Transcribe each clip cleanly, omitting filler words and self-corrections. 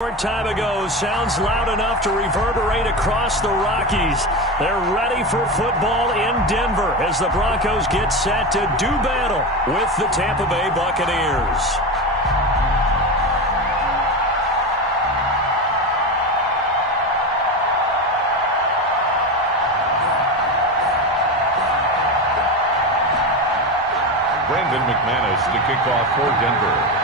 Short time ago sounds loud enough to reverberate across the Rockies. They're ready for football in Denver as the Broncos get set to do battle with the Tampa Bay Buccaneers. Brandon McManus to kick off for Denver.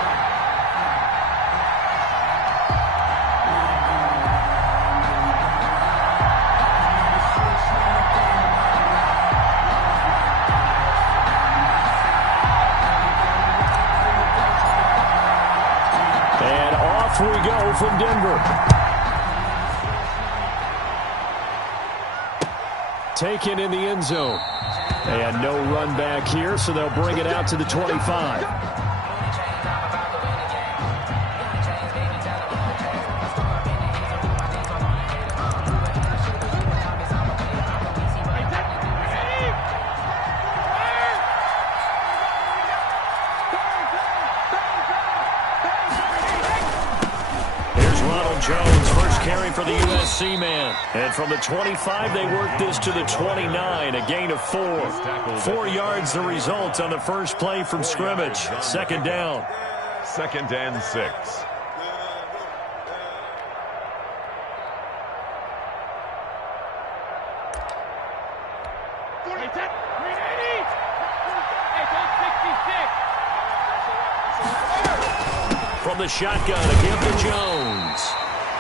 We go from Denver. Taken in the end zone. And no run back here, so they'll bring it out to the 25. Jones, first carry for the USC man. And from the 25, they work this to the 29, a gain of 4. 4 yards the result on the first play from scrimmage. Second down. 2nd and 6. From the shotgun, a give to Jones.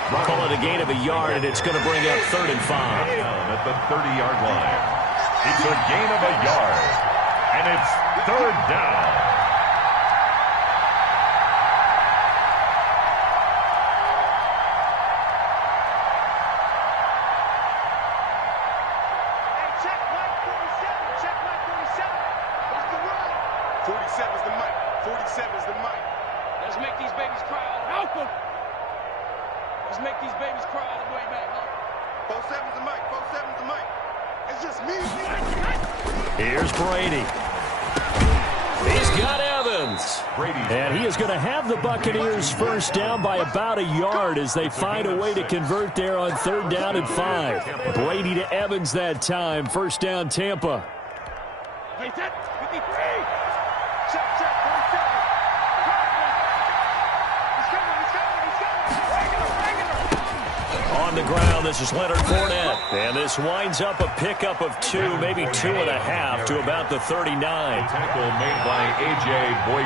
Call it a gain of a yard, and it's going to bring up 3rd and 5. At the 30-yard line. It's a gain of a yard, and it's 3rd down. Check Mike 47. Check Mike 47. That's the run. 47 is the mic. 47 is the mic. Let's make these babies cry. Help them. Let's make these babies cry all the way back. 47's the mic. 47's the mic. It's just me. Here's Brady. He's got Evans. And he is going to have the Buccaneers first down by about a yard as they find a way to convert there on 3rd down and 5. Brady to Evans that time. First down, Tampa. Check, check, 47. On the ground, this is Leonard Fournette. And this winds up a pickup of 2, maybe 2.5 to about the 39. Tackle made by A.J. Boye.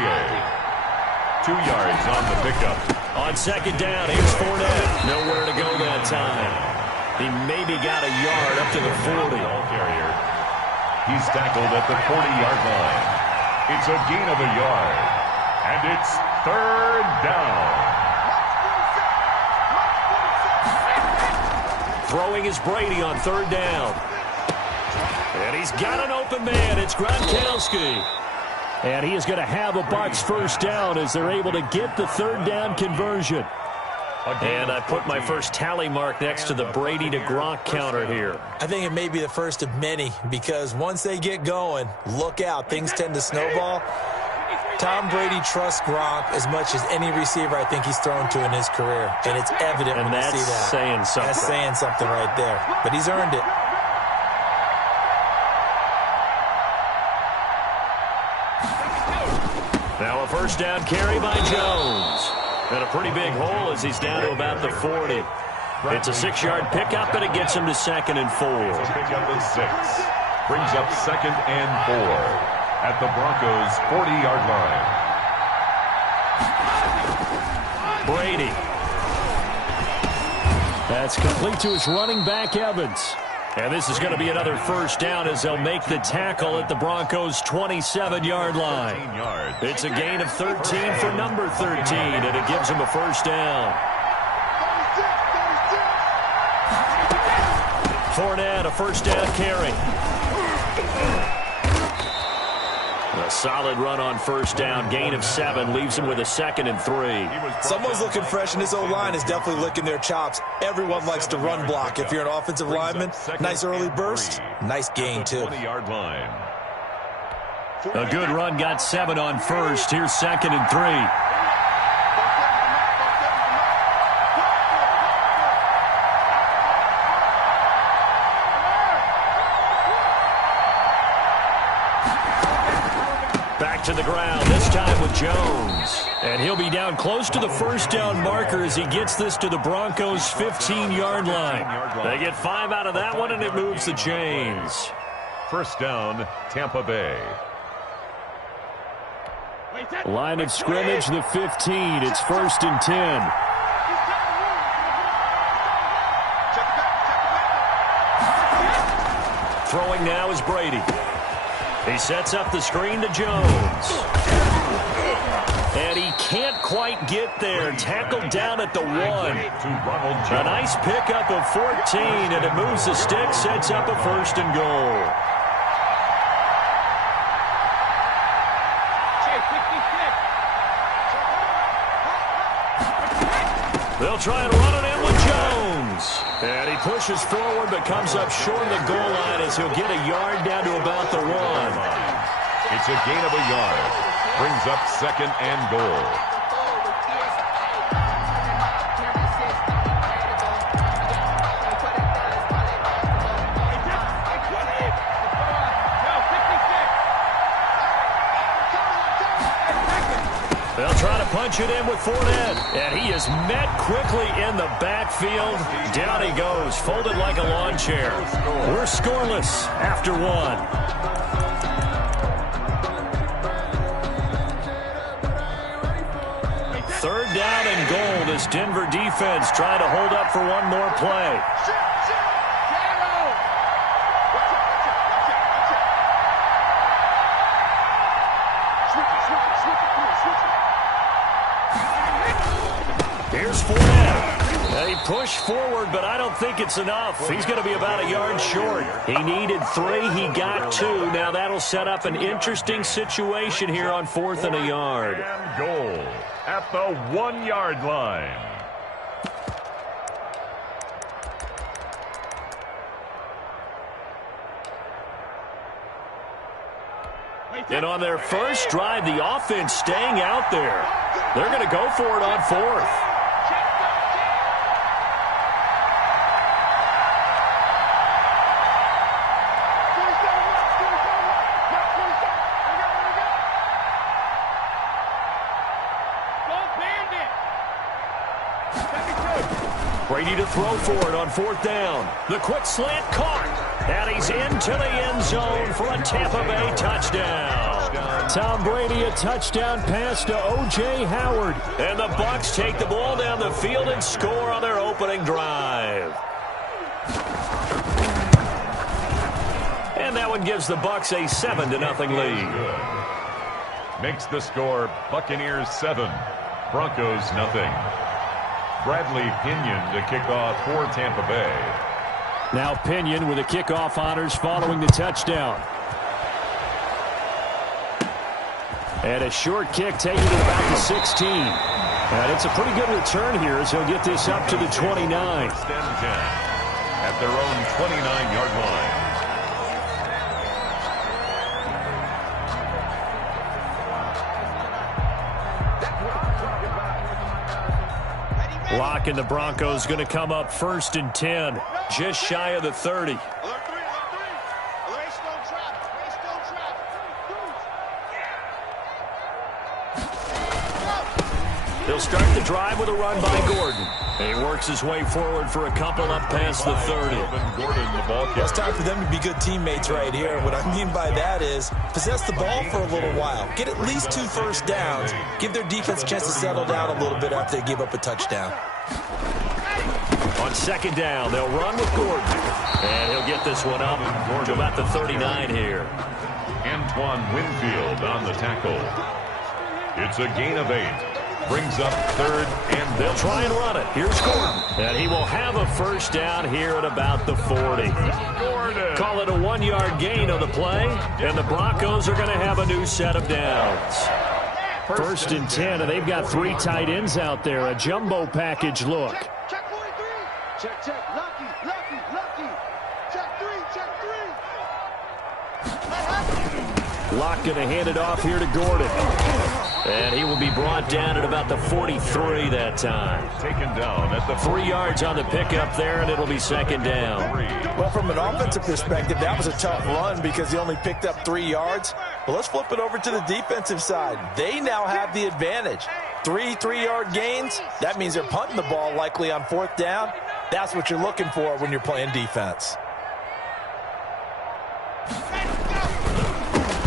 2 yards on the pickup. On 2nd down, here's Fournette. Nowhere to go that time. He maybe got a yard up to the 40. Carrier. He's tackled at the 40-yard line. It's a gain of a yard. And it's 3rd down. Throwing is Brady on 3rd down. And he's got an open man. It's Gronkowski. And he is going to have a Bucs first down as they're able to get the 3rd down conversion. And I put my first tally mark next to the Brady to Gronk counter here. I think it may be the first of many because once they get going, look out. Things tend to snowball. Tom Brady trusts Gronk as much as any receiver I think he's thrown to in his career. And it's evident when you see that. That's saying something. That's saying something right there. But he's earned it. Now a first down carry by Jones. And a pretty big hole as he's down to about the 40. It's a 6-yard pickup, and it gets him to 2nd and 4. Pickup is 6. Brings up 2nd and 4. At the Broncos' 40-yard line. Brady. That's complete to his running back, Evans. And this is going to be another first down as they'll make the tackle at the Broncos' 27-yard line. It's a gain of 13 for number 13, and it gives him a first down. Fournette, a first down carry. A solid run on first down. Gain of 7 leaves him with a 2nd and 3. Someone's looking fresh, and this O-line is definitely licking their chops. Everyone likes to run block. If you're an offensive lineman, nice early burst, nice gain, too. 20-yard line. A good run got 7 on first. Here's 2nd and 3. the ground, this time with Jones. And he'll be down close to the first down marker as he gets this to the Broncos' 15-yard line. They get 5 out of that one, and it moves the chains. First down, Tampa Bay. Line of scrimmage, the 15. It's 1st and 10. Throwing now is Brady. He sets up the screen to Jones. And he can't quite get there. Tackled down at the 1. A nice pickup of 14, and it moves the stick, sets up a 1st and goal. They'll try and run it in with Jones. And he pushes forward but comes up short of the goal line as he'll get a yard down to about the 1. It's a gain of a yard. Brings up 2nd and goal. They'll try to punch it in with Fournette. And he is met quickly in the backfield. Down he goes, folded like a lawn chair. We're scoreless after 1. Third down and goal. This Denver defense trying to hold up for one more play. Here's Fournette. They push forward, but I don't think it's enough. He's going to be about a yard short. He needed 3. He got 2. Now that'll set up an interesting situation here on 4th and a yard. And goal at the 1-yard line. And on their first drive, the offense staying out there. They're going to go for it on 4th. Brady to throw for it on 4th down. The quick slant caught. And he's into the end zone for a Tampa Bay touchdown. Tom Brady, a touchdown pass to O.J. Howard. And the Bucs take the ball down the field and score on their opening drive. And that one gives the Bucs a 7-0 lead. Makes the score Buccaneers 7, Broncos 0. Bradley Pinion to kick off for Tampa Bay. Now Pinion with the kickoff honors following the touchdown. And a short kick taken to about the 16. And it's a pretty good return here as he'll get this up to the 29. At their own 29-yard line. Lock and the Broncos going to come up 1st and 10, just shy of the 30. He'll start the drive with a run by Gordon. He works his way forward for a couple up past the 30. It's time for them to be good teammates right here. What I mean by that is possess the ball for a little while. Get at least 2 first downs. Give their defense a chance to settle down a little bit after they give up a touchdown. On 2nd down, they'll run with Gordon. And he'll get this one up to about the 39 here. Antoine Winfield on the tackle. It's a gain of 8. Brings up 3rd and they'll try and run it. Here's Gordon. And he will have a first down here at about the 40. Gordon. Call it a 1-yard gain on the play. And the Broncos are going to have a new set of downs. 1st and 10, and they've got 3 tight ends out there. A jumbo package look. Check 43. Check. Lucky. Check 3. Locke going to hand it off here to Gordon. And he will be brought down at about the 43 that time. Taken down at the 3 yards on the pickup there, and it'll be 2nd down. Well, from an offensive perspective, that was a tough run because he only picked up 3 yards. Well, let's flip it over to the defensive side. They now have the advantage. 3 3-yard gains, that means they're punting the ball likely on 4th down. That's what you're looking for when you're playing defense.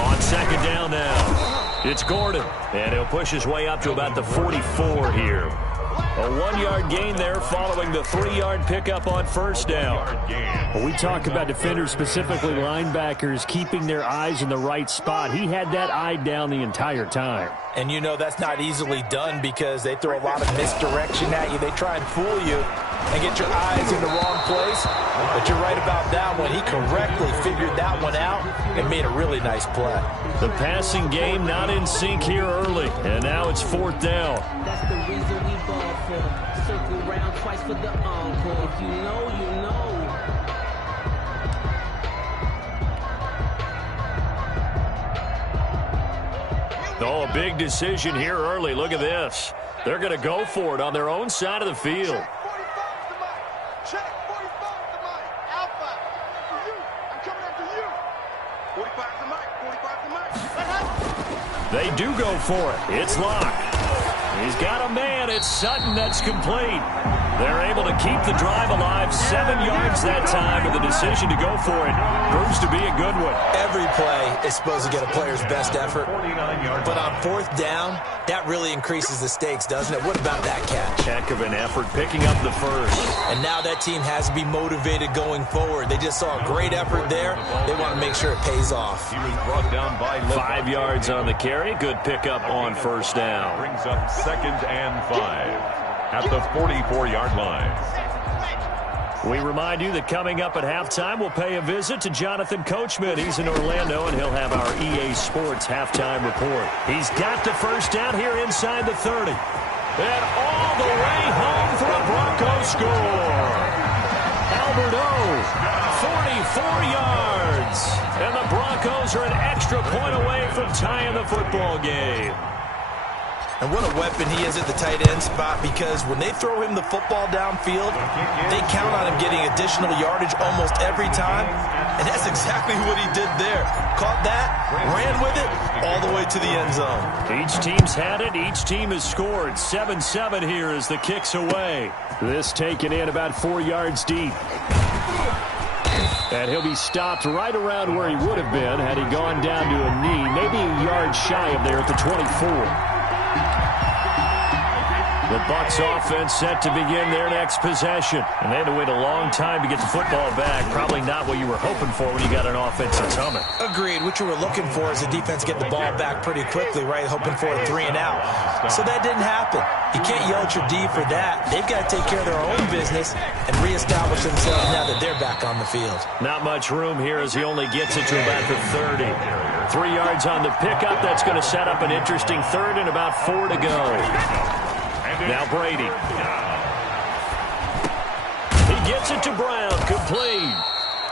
On 2nd down now, it's Gordon, and he'll push his way up to about the 44 here. A 1-yard gain there following the 3-yard pickup on 1st down. Well, we talk about defenders, specifically linebackers, keeping their eyes in the right spot. He had that eye down the entire time. And you know that's not easily done because they throw a lot of misdirection at you. They try and fool you and get your eyes in the wrong place. But you're right about that one. He correctly figured that one out and made a really nice play. The passing game not in sync here early, and now it's 4th down. That's the reason we ball for. Circle round twice for the encore. If you know, you know. Oh, a big decision here early. Look at this. They're going to go for it on their own side of the field. Check, 45's the mic. Alpha. For you. I'm coming after you. 45's the mic. 45's the mic. They do go for it. It's locked. He's got a man. It's Sutton that's complete. They're able to keep the drive alive. 7 yards that time, and the decision to go for it proves to be a good one. Every play is supposed to get a player's best effort. But on 4th down, that really increases the stakes, doesn't it? What about that catch? Heck of an effort picking up the first. And now that team has to be motivated going forward. They just saw a great effort there. They want to make sure it pays off. He was brought down by 5 yards on the carry. Good pickup on 1st down. Brings up 2nd and 5 at the 44-yard line. We remind you that coming up at halftime, we'll pay a visit to Jonathan Coachman. He's in Orlando, and he'll have our EA Sports halftime report. He's got the 1st down here inside the 30. And all the way home for a Broncos score. Albert O, 44 yards. And the Broncos are an extra point away from tying the football game. And what a weapon he is at the tight end spot, because when they throw him the football downfield, they count on him getting additional yardage almost every time. And that's exactly what he did there. Caught that, ran with it, all the way to the end zone. Each team's had it. Each team has scored. 7-7 here as the kick's away. This taken in about 4 yards deep. And he'll be stopped right around where he would have been had he gone down to a knee, maybe a yard shy of there at the 24. The Bucs offense set to begin their next possession. And they had to wait a long time to get the football back. Probably not what you were hoping for when you got an offense that's humming. Agreed. What you were looking for is the defense get the ball back pretty quickly, right? Hoping for a 3 and out. So that didn't happen. You can't yell at your D for that. They've got to take care of their own business and reestablish themselves now that they're back on the field. Not much room here as he only gets it to about the 30. 3 yards on the pickup. That's going to set up an interesting 3rd and about 4 to go. Now Brady. He gets it to Brown, complete.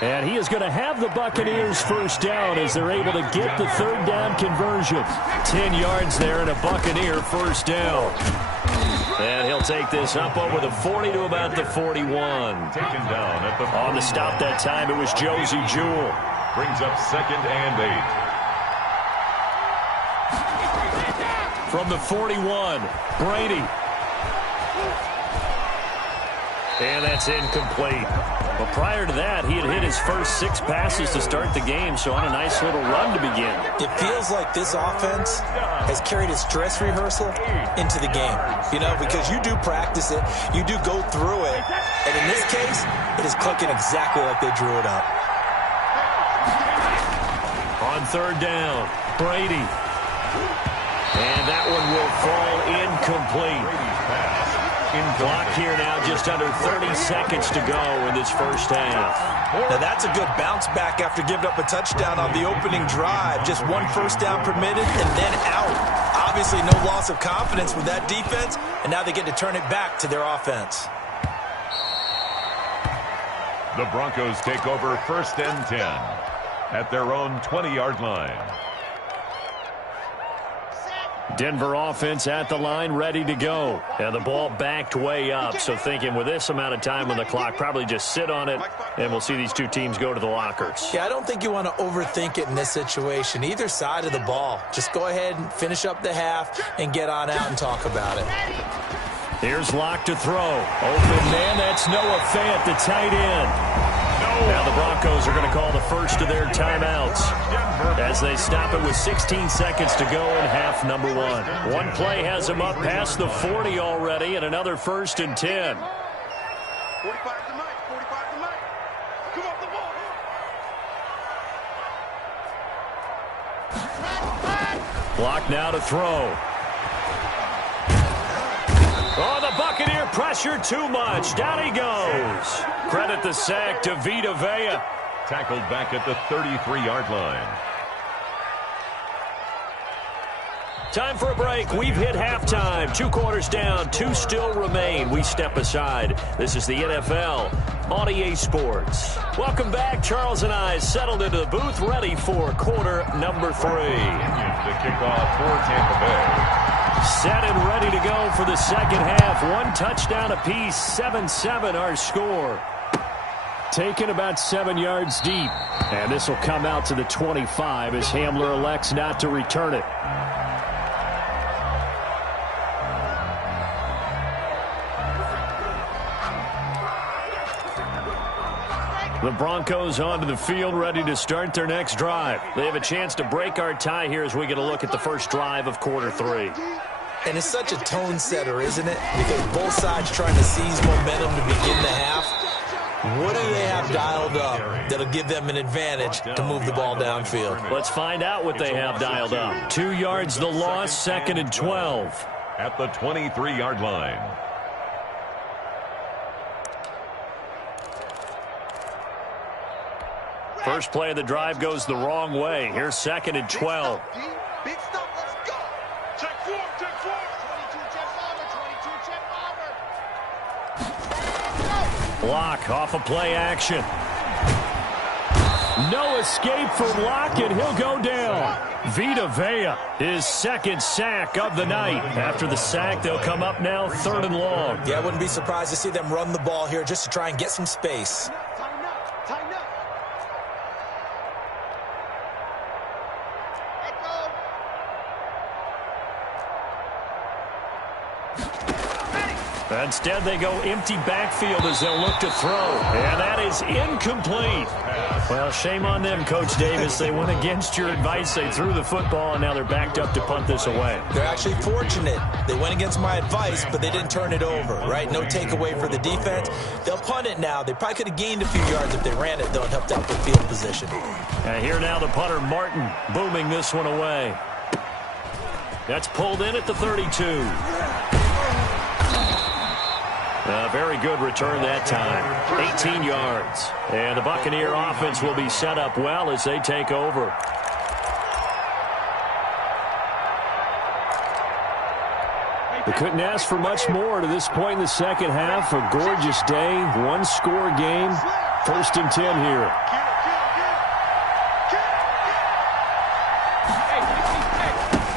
And he is going to have the Buccaneers 1st down as they're able to get the 3rd down conversion. 10 yards there and a Buccaneer 1st down. And he'll take this up over the 40 to about the 41. Taken down at the 40. On the stop that time, it was Josie Jewell. Brings up 2nd and 8. From the 41, Brady. And that's incomplete. But prior to that, he had hit his first 6 passes to start the game, so on a nice little run to begin. It feels like this offense has carried its dress rehearsal into the game. You know, because you do practice it, you do go through it, and in this case, it is clicking exactly like they drew it up. On 3rd down, Brady. And that one will fall incomplete. Clock here now, just under 30 seconds to go in this 1st half. Now that's a good bounce back after giving up a touchdown on the opening drive. Just 1 1st down permitted and then out. Obviously no loss of confidence with that defense, and now they get to turn it back to their offense. The Broncos take over 1st and 10 at their own 20-yard line. Denver offense at the line, ready to go. And the ball backed way up. So thinking with this amount of time on the clock, probably just sit on it, and we'll see these two teams go to the lockers. Yeah, I don't think you want to overthink it in this situation. Either side of the ball. Just go ahead and finish up the half and get on out and talk about it. Here's Locke to throw. Open man, that's Noah Fant, the tight end. Now the Broncos are going to call the first of their timeouts as they stop it with 16 seconds to go in half number one. One play has them up past the 40 already, and another 1st and 10. 45 to Mike. 45 to Mike. Come off the ball. Block now to throw. Oh, the Buccaneer pressure too much. Down he goes. Credit the sack to Vita Vea. Tackled back at the 33-yard line. Time for a break. We've hit halftime. 2 quarters down. 2 still remain. We step aside. This is the NFL on EA Sports. Welcome back. Charles and I settled into the booth, ready for quarter number 3. The kickoff for Tampa Bay. Set and ready to go for the second half. 1 touchdown apiece. 7-7 our score. Taken about 7 yards deep. And this will come out to the 25 as Hamler elects not to return it. The Broncos onto the field, ready to start their next drive. They have a chance to break our tie here as we get a look at the first drive of quarter 3. And it's such a tone setter, isn't it? Because both sides trying to seize momentum to begin the half. What do they have dialed up that'll give them an advantage to move the ball downfield? Let's find out what they have dialed up. 2 yards the loss, 2nd and 12. At the 23-yard line. First play of the drive goes the wrong way. Here's 2nd and 12. Big stop, let's go. Check 4, check 4. 22, check over, 22, check over. Locke off a play action. No escape from Locke, and he'll go down. Vita Vea, his 2nd sack of the night. After the sack, they'll come up now 3rd and long. Yeah, I wouldn't be surprised to see them run the ball here just to try and get some space. Tighten up, tighten up. Instead, they go empty backfield as they'll look to throw. And that is incomplete. Well, shame on them, Coach Davis. They went against your advice. They threw the football, and now they're backed up to punt this away. They're actually fortunate. They went against my advice, but they didn't turn it over, right? No takeaway for the defense. They'll punt it now. They probably could have gained a few yards if they ran it, though, and helped out with field position. And here now the punter, Martin, booming this one away. That's pulled in at the 32. A very good return that time. 18 yards. And the Buccaneer offense will be set up well as they take over. They couldn't ask for much more to this point in the second half. A gorgeous day, 1-score game. 1st and 10 here.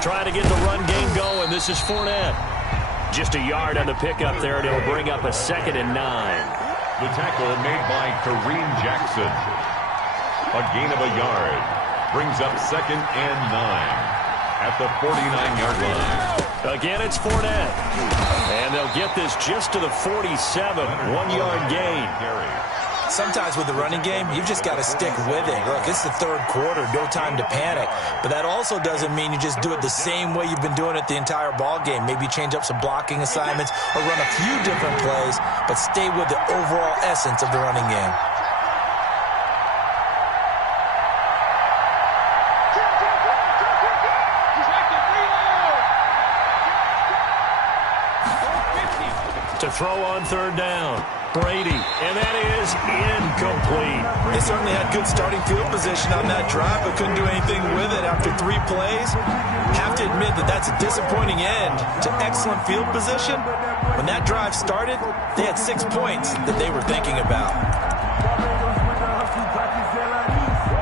Trying to get the run game going. This is Fournette. Just a yard on the pickup there, and it'll bring up a 2nd and 9. The tackle made by Kareem Jackson. A gain of a yard. Brings up 2nd and 9 at the 49-yard line. Again, it's Fournette. And they'll get this just to the 47. 1-yard gain. Sometimes with the running game, you've just got to stick with it. Look, it's the 3rd quarter, no time to panic. But that also doesn't mean you just do it the same way you've been doing it the entire ball game. Maybe change up some blocking assignments or run a few different plays, but stay with the overall essence of the running game. To throw on 3rd down. Brady, and that is incomplete. They certainly had good starting field position on that drive, but couldn't do anything with it after 3 plays. Have to admit that that's a disappointing end to excellent field position. When that drive started, they had 6 points that they were thinking about.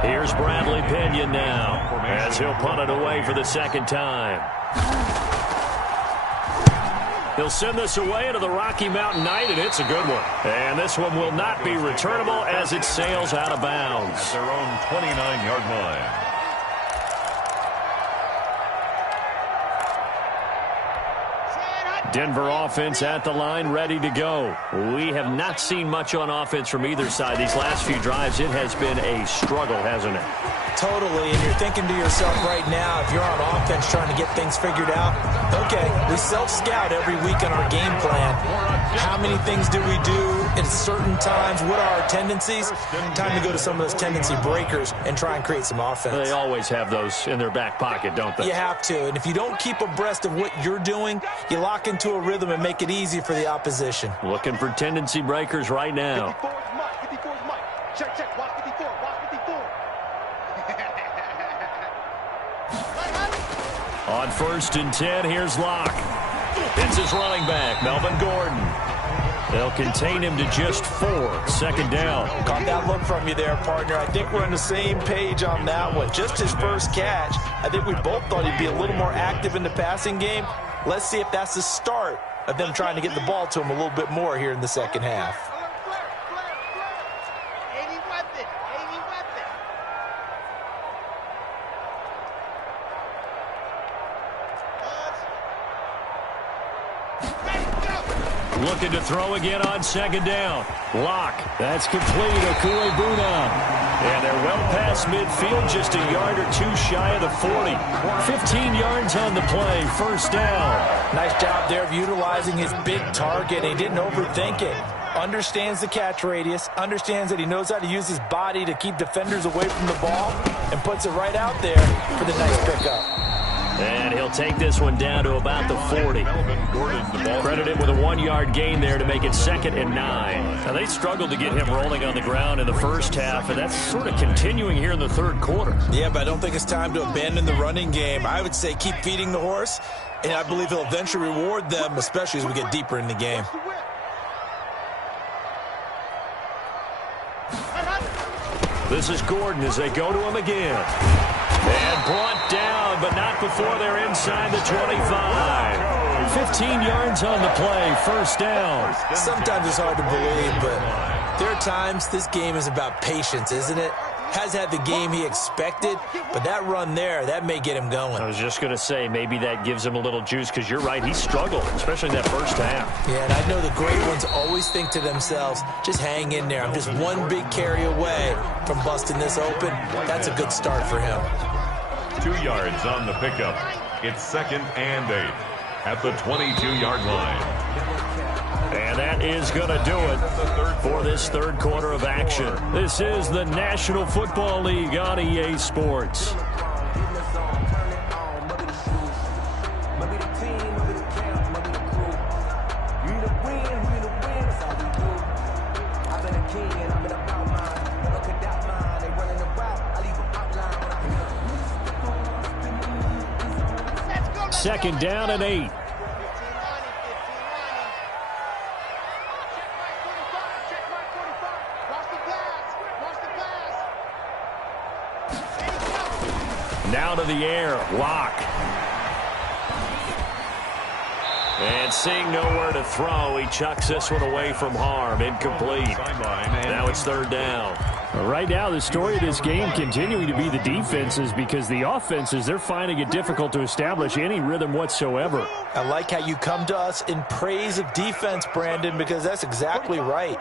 Here's Bradley Pinion now as he'll punt it away for the 2nd time. He'll send this away into the Rocky Mountain Night, and it's a good one. And this one will not be returnable as it sails out of bounds. At their own 29-yard line. Denver offense at the line, ready to go. We have not seen much on offense from either side. These last few drives, it has been a struggle, hasn't it? Totally, and you're thinking to yourself right now, if you're on offense trying to get things figured out, okay, we self-scout every week in our game plan. How many things do we do at certain times? What are our tendencies? Time to go to some of those tendency breakers and try and create some offense. They always have those in their back pocket, don't they? You have to, and if you don't keep abreast of what you're doing, you lock into a rhythm and make it easy for the opposition. Looking for tendency breakers right now. 54 is Mike. 54 is Mike. Check, check. Watch 54. Watch 54. On 1st and 10, here's Locke. It's his running back, Melvin Gordon. They'll contain him to just 4. 2nd down. Caught that look from you there, partner. I think we're on the same page on that one. Just his first catch. I think we both thought he'd be a little more active in the passing game. Let's see if that's the start of them trying to get the ball to him a little bit more here in the second half. Looking to throw again on 2nd down. Locke. That's complete. Okuebuna. And they're well past midfield, just a yard or two shy of the 40. 15 yards on the play. 1st down. Nice job there of utilizing his big target. He didn't overthink it. Understands the catch radius. Understands that he knows how to use his body to keep defenders away from the ball. And puts it right out there for the nice pickup. And he'll take this one down to about the 40. Credit him with a 1-yard gain there to make it 2nd and 9. Now, they struggled to get him rolling on the ground in the first half, and that's sort of continuing here in the 3rd quarter. Yeah, but I don't think it's time to abandon the running game. I would say keep feeding the horse, and I believe he'll eventually reward them, especially as we get deeper in the game. This is Gordon as they go to him again. And brought down, but not before they're inside the 25. 15 yards on the play, 1st down. Sometimes it's hard to believe, but there are times this game is about patience, isn't it? Has had the game he expected, but that run there, that may get him going. I was just going to say, maybe that gives him a little juice, because you're right, he struggled, especially in that first half. Yeah, and I know the great ones always think to themselves, just hang in there. I'm just one big carry away from busting this open. That's a good start for him. 2 yards on the pickup. It's 2nd and 8 at the 22-yard line. And that is going to do it for this 3rd quarter of action. This is the National Football League on EA Sports. Second down and 8. Now to the air, Locke. And seeing nowhere to throw, he chucks this one away from harm. Incomplete. Now it's 3rd down. Right now, the story of this game continuing to be the defenses, because the offenses, they're finding it difficult to establish any rhythm whatsoever. I like how you come to us in praise of defense, Brandon, because that's exactly right.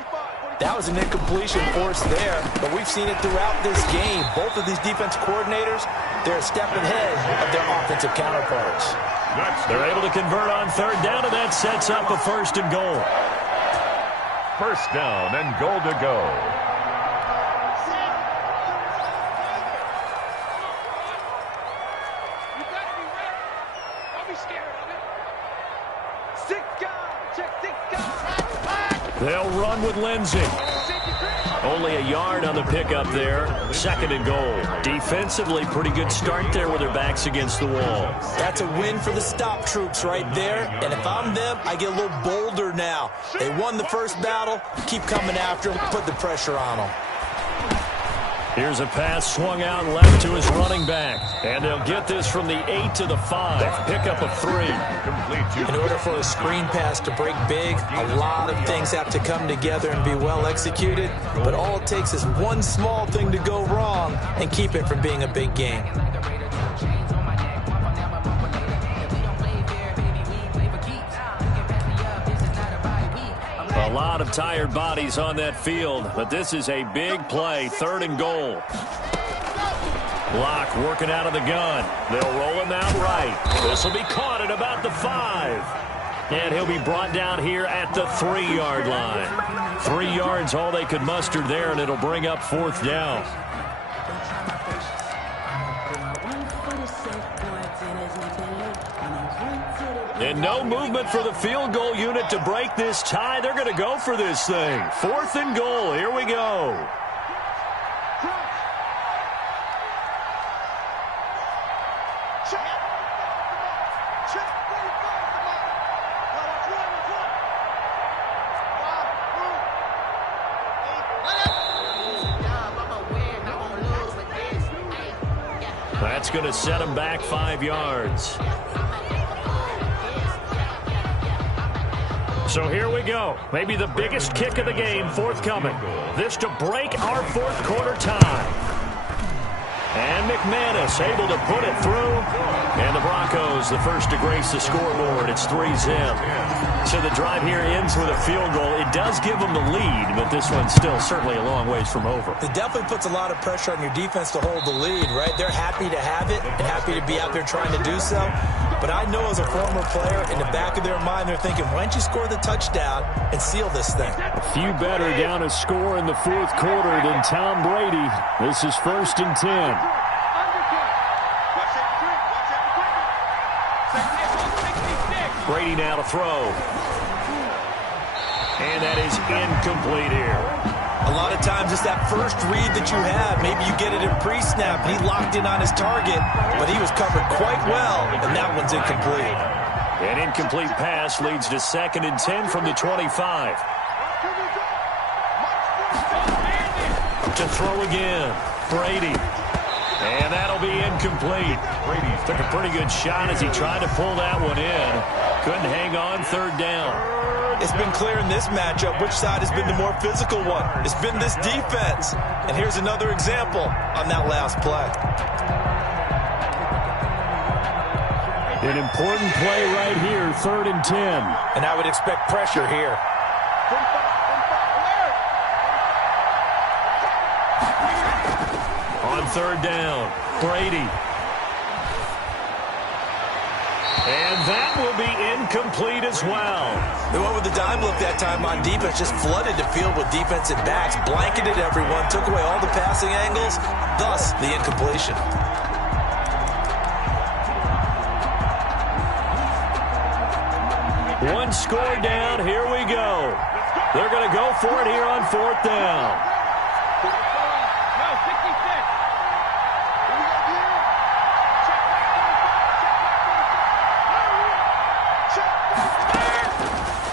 That was an incompletion forced there, but we've seen it throughout this game. Both of these defense coordinators, they're a step ahead of their offensive counterparts. They're able to convert on 3rd down, and that sets up a 1st and goal. 1st down and goal to go. They'll run with Lindsey. Only a yard on the pickup there. 2nd and goal. Defensively, pretty good start there with their backs against the wall. That's a win for the stop troops right there. And if I'm them, I get a little bolder now. They won the first battle. Keep coming after them. Put the pressure on them. Here's a pass swung out left to his running back. And they'll get this from the 8 to the 5. Pick up a 3. In order for a screen pass to break big, a lot of things have to come together and be well executed. But all it takes is one small thing to go wrong and keep it from being a big game. A lot of tired bodies on that field, but this is a big play, 3rd and goal. Locke working out of the gun. They'll roll him out right. This will be caught at about the 5. And he'll be brought down here at the 3-yard line. 3 yards, all they could muster there, and it'll bring up 4th down. And no movement for the field goal unit to break this tie. They're going to go for this thing. 4th and goal. Here we go. That's going to set him back 5 yards. So here we go. Maybe the biggest kick of the game forthcoming. This to break our 4th quarter tie. And McManus able to put it through. And the Broncos, the first to grace the scoreboard. It's 3-zip. So the drive here ends with a field goal. It does give them the lead, but this one's still certainly a long ways from over. It definitely puts a lot of pressure on your defense to hold the lead, right? They're happy to have it and happy to be out there trying to do so. But I know as a former player, in the back of their mind, they're thinking, why don't you score the touchdown and seal this thing? A few better down a score in the 4th quarter than Tom Brady. This is 1st and 10. Brady now to throw. And that is incomplete here. A lot of times it's that first read that you have. Maybe you get it in pre-snap. He locked in on his target, but he was covered quite well, and that one's incomplete. An incomplete pass leads to 2nd and 10 from the 25. To throw again. Brady. And that'll be incomplete. Brady took a pretty good shot as he tried to pull that one in. Couldn't hang on, 3rd down. It's been clear in this matchup which side has been the more physical one. It's been this defense. And here's another example on that last play. An important play right here, 3rd and 10. And I would expect pressure here. On 3rd down, Brady. And that will be incomplete as well. They went with the dime look that time on defense, just flooded the field with defensive backs, blanketed everyone, took away all the passing angles, thus the incompletion. One score down, here we go. They're going to go for it here on 4th down.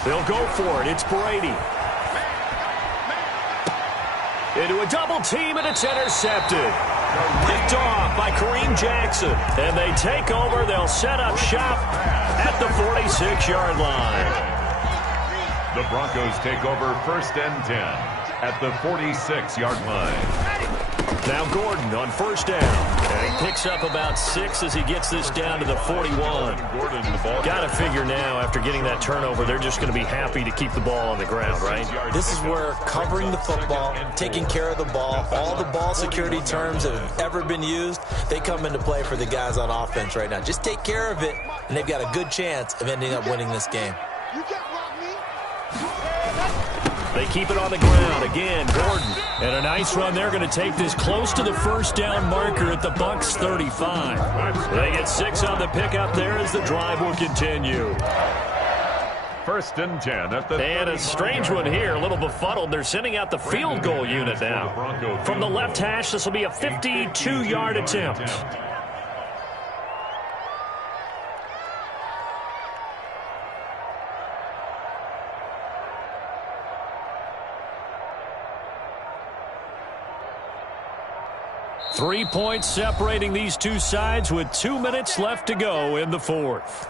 They'll go for it. It's Brady. Into a double team, and it's intercepted. Picked off by Kareem Jackson. And they take over. They'll set up shop at the 46-yard line. The Broncos take over 1st and 10 at the 46-yard line. Now Gordon on 1st down. And he picks up about 6 as he gets this down to the 41. Got to figure now, after getting that turnover, they're just going to be happy to keep the ball on the ground, right? This is where covering the football, taking care of the ball, all the ball security terms that have ever been used, they come into play for the guys on offense right now. Just take care of it, and they've got a good chance of ending up winning this game. They keep it on the ground. Again, Gordon. And a nice run. They're going to take this close to the 1st down marker at the Bucs 35. They get 6 on the pickup there as the drive will continue. 1st and 10 at the And a strange one here, a little befuddled. They're sending out the field goal unit now. From the left hash, this will be a 52-yard attempt. 3 points separating these two sides with 2 minutes left to go in the fourth.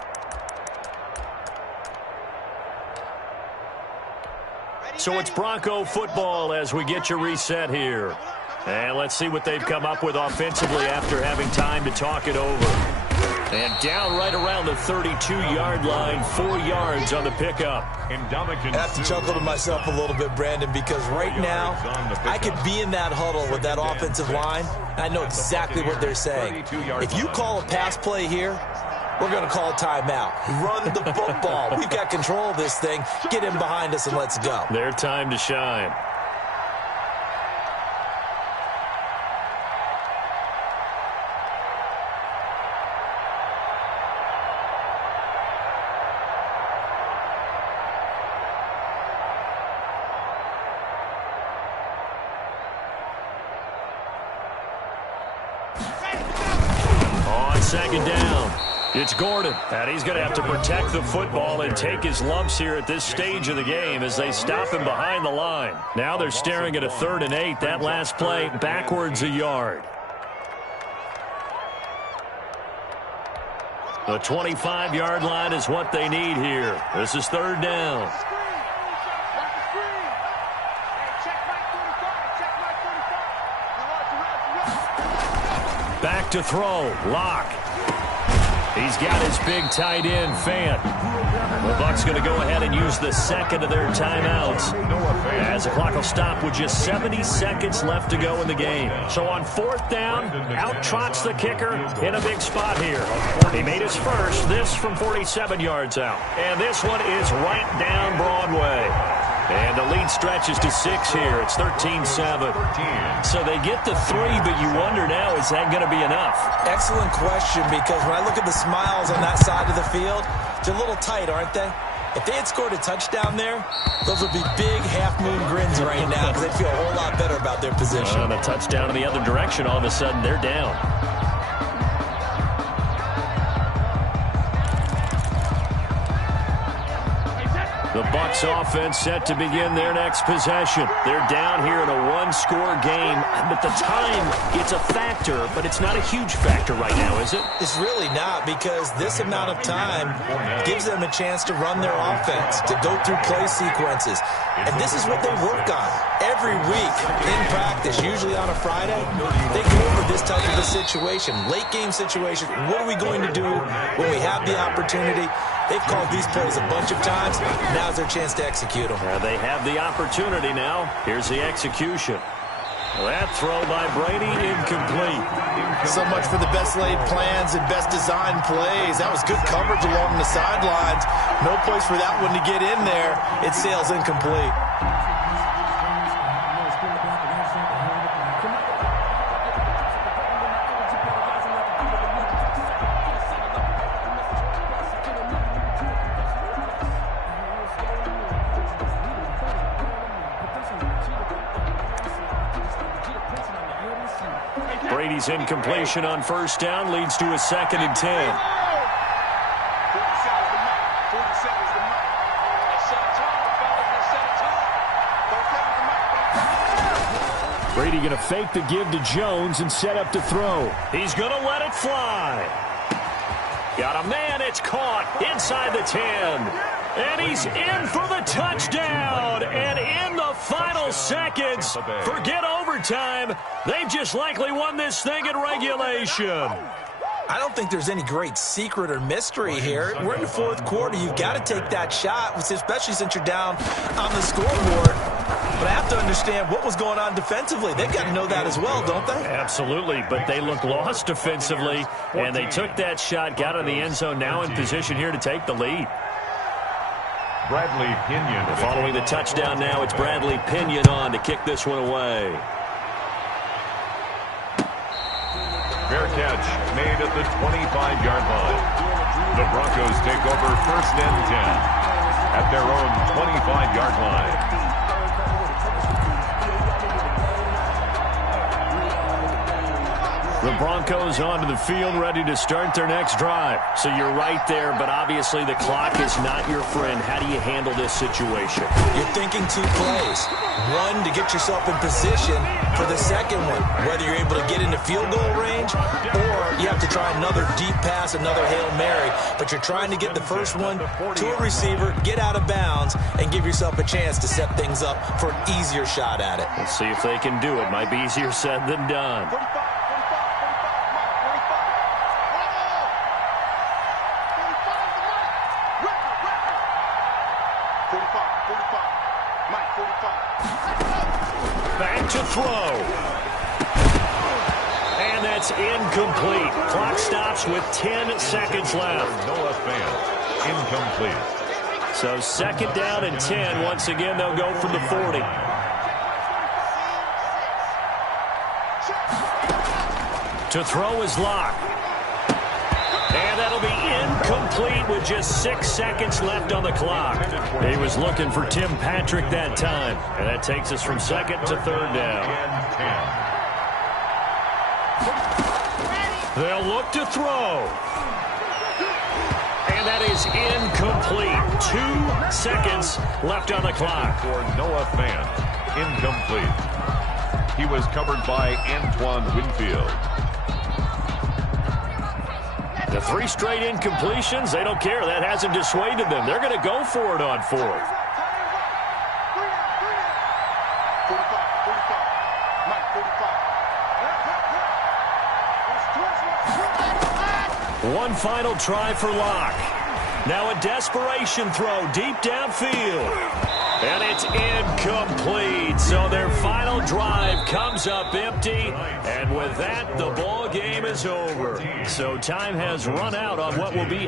So it's Bronco football as we get you reset here. And let's see what they've come up with offensively after having time to talk it over. And down right around the 32-yard line, 4 yards on the pickup. I have to chuckle to myself a little bit, Brandon, because right now I could be in that huddle with that offensive line. I know exactly what they're saying. If you call a pass play here, we're going to call a timeout. Run the football. We've got control of this thing. Get in behind us and let's go. Their time to shine. On second down, it's Gordon, and he's going to have to protect the football and take his lumps here at this stage of the game as they stop him behind the line. Now they're staring at a 3rd and 8. That last play, backwards a yard. The 25-yard line is what they need here. This is 3rd down. Back to throw. Lock. He's got his big tight end, Fant. The Bucs going to go ahead and use the second of their timeouts as the clock will stop with just 70 seconds left to go in the game. So on 4th down, out trots the kicker in a big spot here. He made his first, this from 47 yards out. And this one is right down Broadway. And the lead stretches to 6 here. It's 13-7. So they get to 3, but you wonder now, is that going to be enough? Excellent question, because when I look at the smiles on that side of the field, they're a little tight, aren't they? If they had scored a touchdown there, those would be big half-moon grins right now because they'd feel a whole lot better about their position. On a touchdown in the other direction, all of a sudden they're down. The Bucs offense set to begin their next possession. They're down here in a one-score game, but the time, it's a factor, but it's not a huge factor right now, is it? It's really not, because this amount of time gives them a chance to run their offense, to go through play sequences. And this is what they work on every week in practice, usually on a Friday. They go over this type of a situation, late-game situation. What are we going to do when we have the opportunity? They've called these plays a bunch of times. Now's their chance to execute them. They have the opportunity now. Here's the execution. That throw by Brady, incomplete. So much for the best laid plans and best designed plays. That was good coverage along the sidelines. No place for that one to get in there. It sails incomplete. Brady's incompletion on 1st down leads to a 2nd and 10. Brady going to fake the give to Jones and set up to throw. He's going to let it fly. Got a man, it's caught inside the 10. And he's in for the touchdown. And in the final seconds, forget overtime. They've just likely won this thing in regulation. I don't think there's any great secret or mystery here. We're in the 4th quarter. You've got to take that shot, especially since you're down on the scoreboard. But I have to understand what was going on defensively. They've got to know that as well, don't they? Absolutely, but they look lost defensively, and they took that shot, got in the end zone, now in position here to take the lead. Bradley Pinion. Following the touchdown now, it's Bradley Pinion on to kick this one away. Fair catch made at the 25-yard line. The Broncos take over 1st and 10 at their own 25-yard line. The Broncos onto the field, ready to start their next drive. So you're right there, but obviously the clock is not your friend. How do you handle this situation? You're thinking 2 plays. 1, to get yourself in position for the second one, whether you're able to get into field goal range or you have to try another deep pass, another Hail Mary. But you're trying to get the first one to a receiver, get out of bounds, and give yourself a chance to set things up for an easier shot at it. We'll see if they can do it. Might be easier said than done. 45. Mike, 45. Back to throw. And that's incomplete. Clock stops with 10 seconds left. Noah Fant, incomplete. So second down and 10. Once again, they'll go from the 40. To throw is Locke. And that'll be incomplete with just 6 seconds left on the clock. He was looking for Tim Patrick that time. And that takes us from second to third down. They'll look to throw. And that is incomplete. 2 seconds left on the clock. For Noah Fant, incomplete. He was covered by Antoine Winfield. The 3 straight incompletions, they don't care. That hasn't dissuaded them. They're going to go for it on 4th. 45. Mike, 45. One final try for Locke. Now a desperation throw deep downfield. And it's incomplete. So their final drive comes up empty. And with that, the ball game is over. So time has run out on what will be a